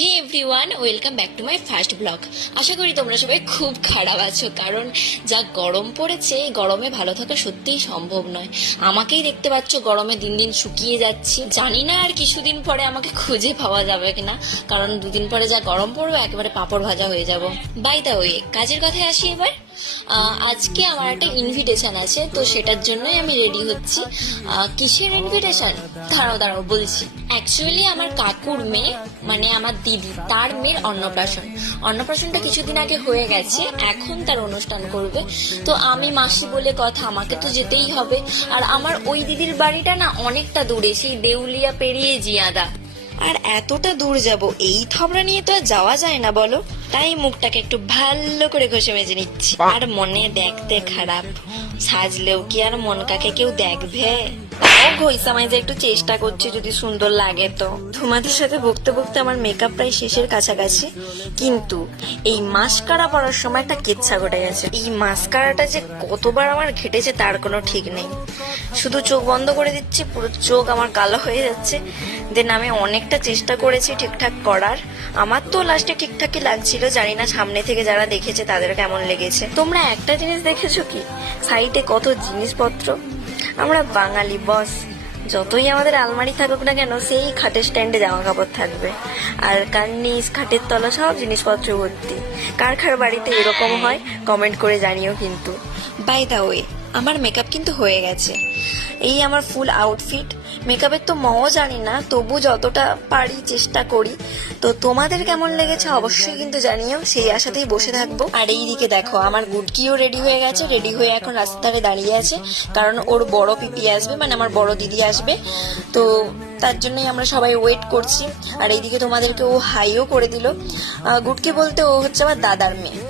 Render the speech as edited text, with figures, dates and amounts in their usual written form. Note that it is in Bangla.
Hey everyone, welcome back to my first blog. আশা করি তোমরা সবাই খুব খারাপ আছো, কারণ যা গরম পড়েছে এই গরমে ভালো থাকা সত্যিই সম্ভব নয়। আমাকেই দেখতে পাচ্ছ গরমে দিন দিন শুকিয়ে যাচ্ছি। জানি না আর কিছুদিন পরে আমাকে খুঁজে পাওয়া যাবে কিনা, কারণ দুদিন পরে যা গরম পড়বে একেবারে পাঁপড় ভাজা হয়ে যাব। বাই দা ওয়ে, কাজের কথায় আসি এবার। আজকে আমার একটা ইনভিটেশন আছে, তো সেটার জন্যই আমি রেডি হচ্ছি। কিসের ইনভিটেশন? দাঁড়াও বলছি। অ্যাকচুয়ালি আমার কাকুর মেয়ে, মানে আমার দিদি, তার মেয়ের অন্নপ্রাশনটা কিছুদিন আগে হয়ে গেছে, এখন তার অনুষ্ঠান করবে। তো আমি মাসি বলে কথা, আমাকে তো যেতেই হবে। আর আমার ওই দিদির বাড়িটা না অনেকটা দূরে, সেই দেউলিয়া পেরিয়ে জিয়াদা। আর এতটা দূর যাব এই থবড়া নিয়ে তো আর যাওয়া যায় না বলো। তাই মুখটাকে একটু ভালো করে ঘষে মেজে নিচ্ছি। আর মনে দেখতে খারাপ, সাজলেও কি আর মন কাকে কেউ দেখবে? ঘইসা মাইজে একটু চেষ্টা করছি যদি সুন্দর লাগে তো। তোমাদের সাথে বকতে বকতে আমার মেকআপ প্রায় শেষের কাছাকাছি, কিন্তু এই মাস্কারা পরার সময় একটা কেচ্ছা ঘটে গেছে। এই মাস্কারাটা যে কতবার আমার ঘেটেছে তার কোনো ঠিক নেই। শুধু চোখ বন্ধ করে দিচ্ছি, পুরো চোখ আমার কালো হয়ে যাচ্ছে। দেন আমি অনেকটা চেষ্টা করেছি ঠিকঠাক করার, আমার তো লাস্টে ঠিকঠাকই লাগছিল। জানি না সামনে থেকে যারা দেখেছে তাদের কেমন লেগেছে। তোমরা একটা জিনিস দেখেছো কি, সাইডে কত জিনিসপত্র? আমরা বাঙালি বস, যতই আমাদের আলমারি থাকুক না কেন, সেই খাটের স্ট্যান্ডে জামা কাপড় থাকবে, আর কার নিচ খাটের তলা সব জিনিসপত্র ভর্তি। কার কার বাড়িতে এরকম হয় কমেন্ট করে জানিও কিন্তু। বাই দা ওয়ে, আমার মেকআপ কিন্তু হয়ে গেছে। এই আমার ফুল আউটফিট। মেকআপের তো মও জানি না, তবু যতটা পারি চেষ্টা করি। তো তোমাদের কেমন লেগেছে অবশ্যই কিন্তু জানিও, সেই আশাতেই বসে থাকবো। আর এইদিকে দেখো আমার গুডকিও রেডি হয়ে গেছে, রেডি হয়ে এখন রাস্তায় দাঁড়িয়ে আছে, কারণ ওর বড় পিপি আসবে, মানে আমার বড় দিদি আসবে। তো তার জন্যই আমরা সবাই ওয়েট করছি। আর এইদিকে তোমাদেরকে ও হাইও করে দিল। গুডকি বলতে ও হচ্ছে আমার দাদার মেয়ে।